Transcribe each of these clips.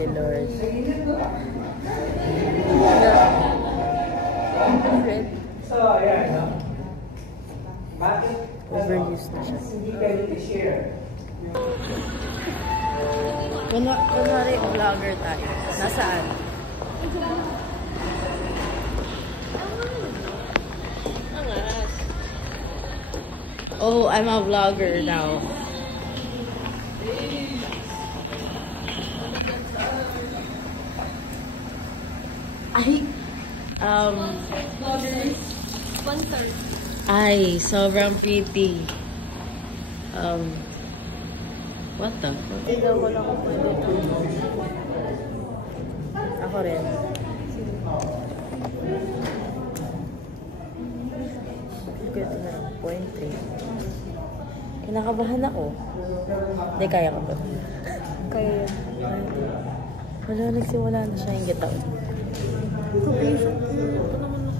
you, Lord. So, yeah, overused na siya. Kunwari, vlogger tayo. Nasaan? Oh, I'm a vlogger now. Ay, sobrang pretty. What the? Tignan ko lang kung pwede ito. Ako rin. Ito na lang, 0.3. Kinakabahan ako. Hindi, kaya ka ba? Kaya yun. Wala, nagsiwala na siya yung gitaw. Ito, patient. Ito naman ako.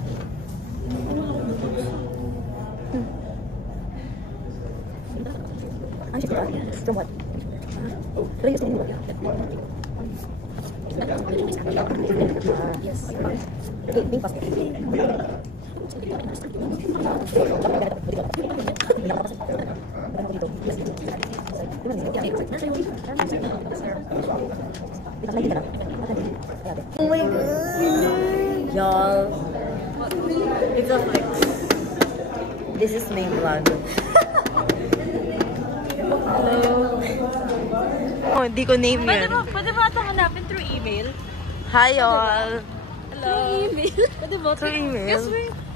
Ano siya ba? From what? Oh, pero yung what? Yes. Okay, being fast. Oh my god! Y'all, it's a flex. This is my vlog. Hello. Oh, hindi ko name yun. Pwede ba itong hanapin through email? Hi, y'all. Hello. Through email? Pwede ba? Through email?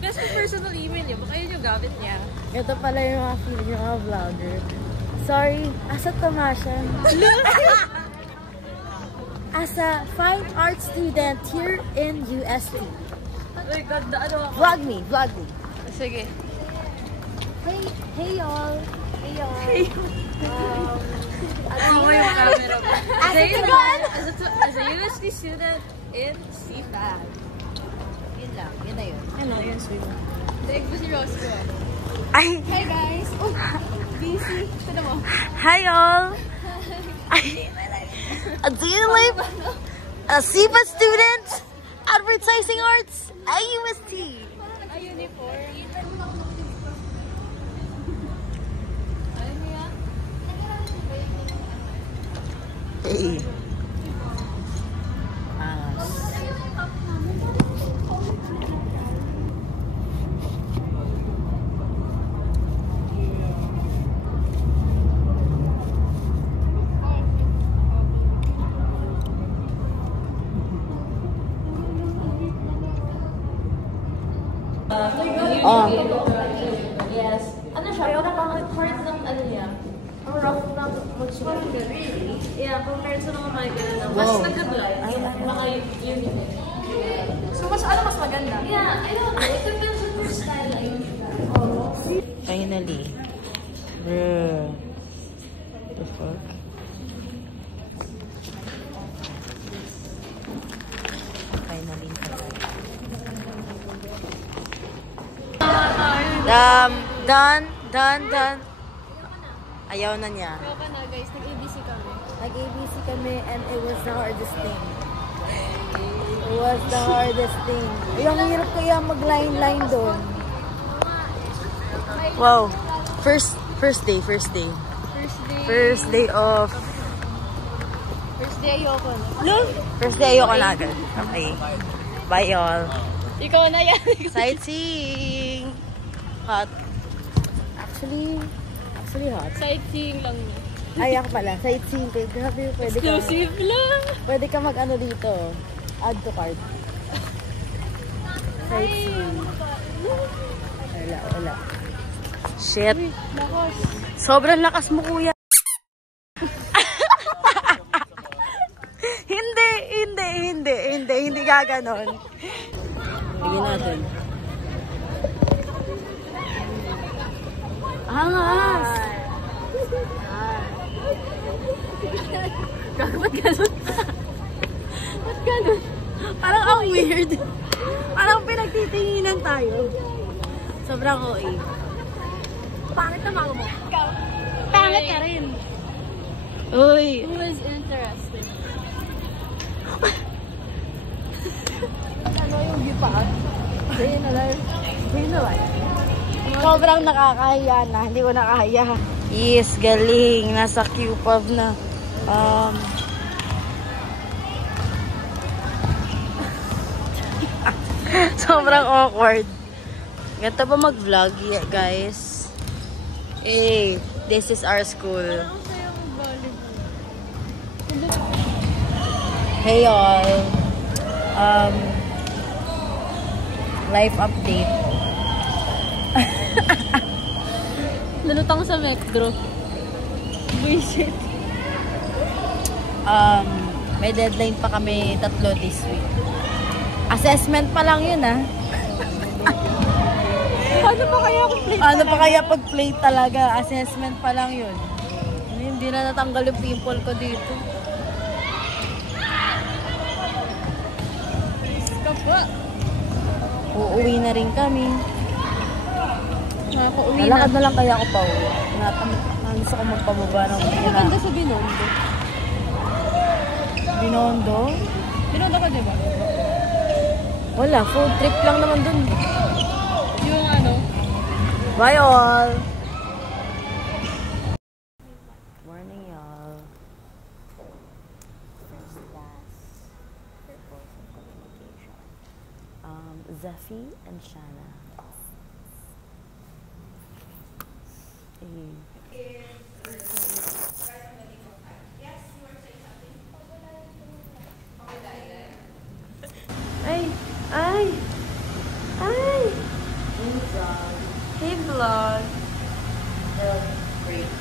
Guess may personal email niya. Baka yun yung gamit niya. Ito pala yung mga feeling yung mga vlogger. Sorry, asa Tomasyan? As a fine art student here in UST. Oh my God, ano ako? Vlog me, vlog me. Sige. Hey y'all. Hey y'all. Ano yung camera mo? As a UST student in CFAG. Yun lang, yun na yun. Ano, yun sweet. Thank you si Rosco. Ay! Hi guys! Oh, busy. Ito mo. Hi y'all! Do you live a CFA student? Advertising arts at UST. A uniform. Hey. Oh. Yes. Ano siya? Parang hard ng ano niya. Ang rough ng mag-suot. Yeah, compared sa mga ganun. Mas nag-glide. Mga uniform. So, mas maganda? Yeah, I don't know. It depends on your style. Finally. Bruh. The fuck? Finally. Done. Ayaw na niya. Ayaw ka na guys, nag-ABC kami. Nag-ABC kami and it was the hardest thing. It was the hardest thing. Yung hirap kaya mag-line doon. Wow. First day. First day Of... ayoko na. First day ayoko na agad. Okay. Bye all. Ikaw na yan. Sightseeing. Hot. Actually hot. Sightseeing lang. Ay, ako pala. Sightseeing. Grabe, pwede ka. Exclusive lang. Pwede ka mag-ano dito. Add to cart. Sightseeing. Wala. Shit. Lakas. Sobrang lakas mo, kuya. Hindi gaganon. Bigyan natin. Angas! Ba't ganun? Parang ang weird. Parang pinagtitinginan tayo. Sobrang OA. Pangit na mama mo. Ikaw. Pangit ka rin. Uy. Who is interesting? Ano yung gipaas? Day na life. Sobrang nakakahiya na. Hindi ko nakakahiya. Yes, galing. Nasa Q-Pub na. Sobrang awkward. Ganito ba mag-vlog, guys? Hey, this is our school. Hey, y'all. Life update. Nalutang sa metro. Bullshit. May deadline pa kami 3 this week. Assessment pa lang yun, ah. Ano pa kaya kung plate? Ano pa kaya pag plate talaga? Assessment pa lang yun. Hindi na natanggal yung pimple ko dito. Uuwi na rin kami. Nakaka-uwi na. Nalakad na lang kaya ako pa uwi. Gusto ko magpababa ng Maganda sa Binondo. Binondo? Binondo ka, diba? Wala, food trip lang naman dun. Yung ano? Bye all! Morning y'all. First class. Purpose of communication. Zafi and Shana. Ay! Hey vlog! Great.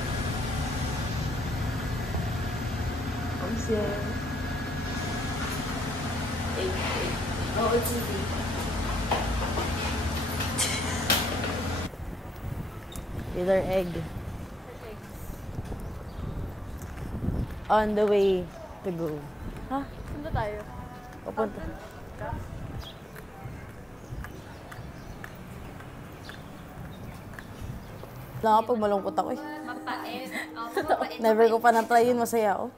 I'm sorry. Oh, it's easy. Either egg. On the way to go. Ha? Saan tayo? Papunta. Lang pag malungkot ako eh. Mapait. Never ko pa na-try yun, masaya ako.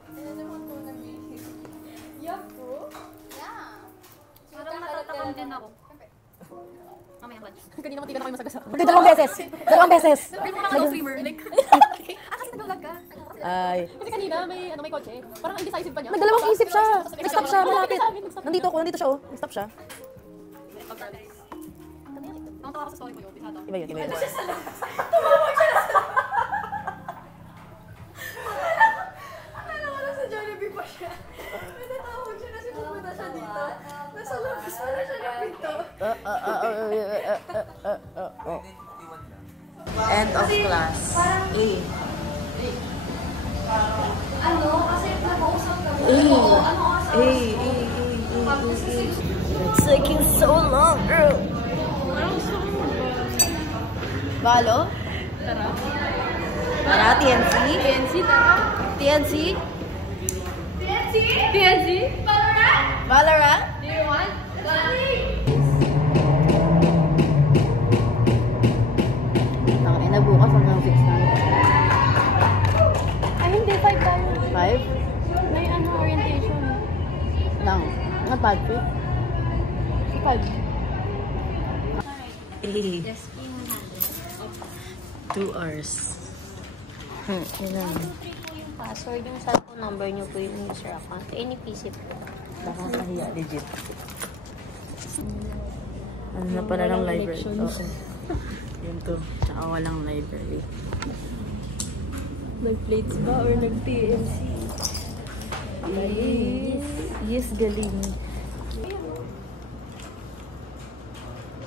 Parang natatakam din ako. Mamaya ba? Kanina mo tignan ako yung masagasap. Hindi, 2 beses! 2 beses! Sabi mo lang swimmer. Like, kasi nag-vlog ka. Ay. Kasi kanina may kotse. Parang indecisive pa niya. Nagdalawang isip siya. Nag-stop siya, malapit. Nandito siya oh. Nag-stop siya. Ang tawa ko sa story ko yun. Iba yun. Tumawag siya na sa... Akala ko na sa Jollibee pa siya. May natawag siya kasi pupunta siya dito. Nasa labas pala siya ng pinto. End of class. Ano? Kasi nakausap kami. It's taking so long, girl. Balo? Tara, TNC? TNC? Valorant? Do you want? Tangina, bukas hanggang 6 na. Ay, hindi. 5 tayo. 5? May orientation. Lang. Nga bad trip? 5. 2 hours. Ilan? Yung password, yung cellphone number niyo po yung user account. Any PC po. Nakakahiya, legit. Ano na pala ng library? Oo. Yun to. Tsaka walang library. Nag-plates ba or nag-TMC? Yes, galing.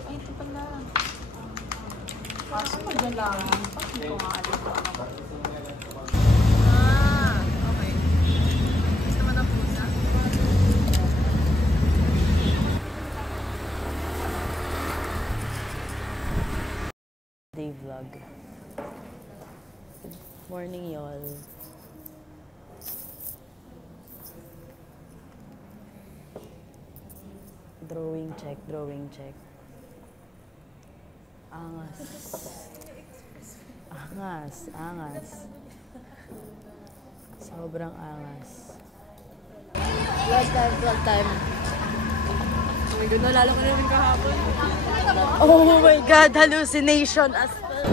Ito pala. Pasok ko dyan lang. Pasok ko nga alito. Okay. Gusto naman ang pusa? Day vlog. Morning, y'all. Drawing check. Angas. Sobrang angas. Vlog time. Oh my God, nalala ko na rin kahapon. Oh my God, hallucination as well.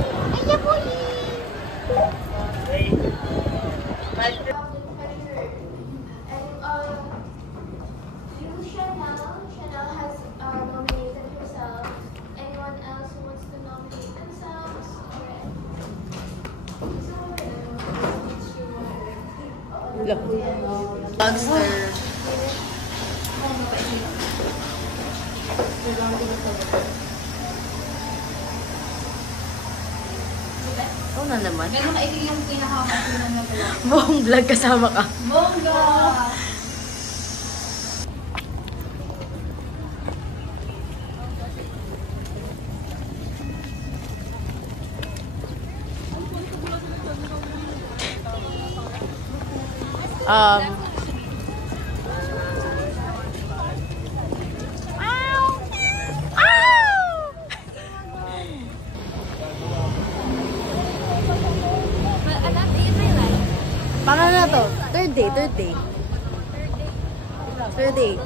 Chanel has nominated herself. Anyone else who wants to nominate themselves? Look. Lobster. Oo na naman. Pero maikli yung pinaka-masinan na pala. Buong vlog kasama ka. Bongga! Paano na to? Third day.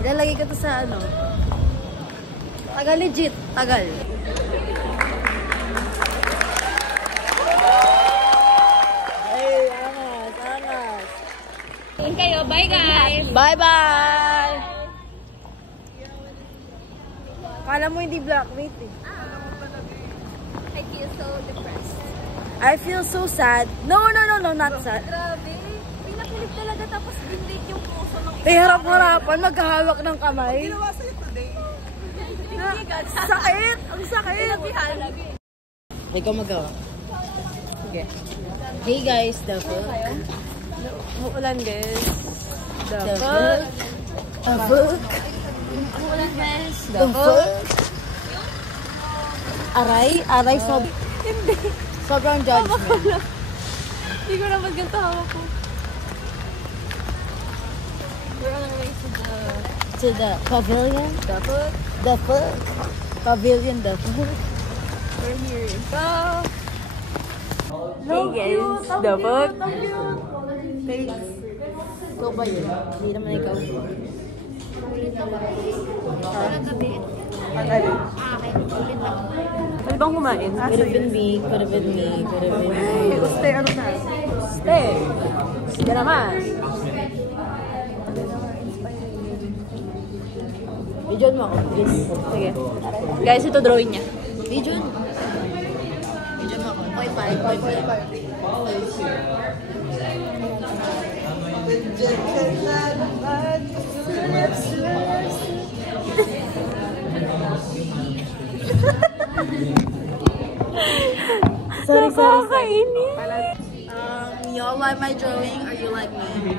Ilalagay ko to sa ano. Tagal legit. Tagal. Ay, angas. Yun kayo. Bye, guys! Bye-bye! Kala mo hindi blackmate eh. I feel so depressed. I feel so sad. No, not sad. Grabe. Pinakilig talaga tapos binlate yung puso ng Harap-harapan, maghahawak ng kamay. Ginawa sa'yo today. Sakit! Ang sakit! Ikaw magawa. Sige. Hey guys, the book. Umuulan, guys. The book. A book. Umuulan, guys. The book. Aray, sobrang judgment. Hindi ko naman ganito hawak ko. We're on our way To the pavilion. the book. The book. Pavilion, the book. We're here. So, Hey guys, the book. thanks. Ikaw ba yun? Hindi naman ikaw. Pwede bang kumain? Could have been me, could have been me, could have been me. Stay, ano na? Stay! Sige naman. Videoan mo ako, please. Sige. Guys, ito drawing niya. Videoan mo. Videoan mo ako. Point five. Sorry. Y'all like my drawing or you like me?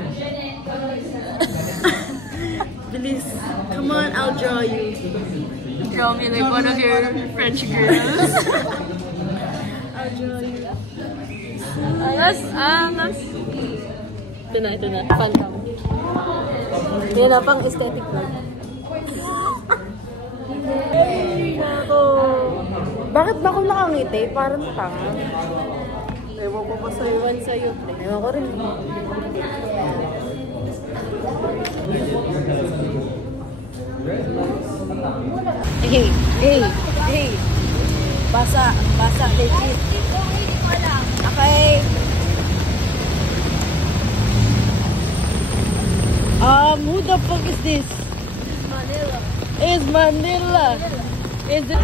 Please, come on, I'll draw you. Draw me like one of your French girls. I'll draw you. Angas. Ito na. Phantom. Yan na, pang aesthetic na. Bakit ba ako nakangiti? Parang tanga. Ewan ko pa sa'yo. Ewan sa'yo. Ewan ko rin. Hey. Basa, legit. Okay. Who the fuck is this? Manila. It's Manila. Is it?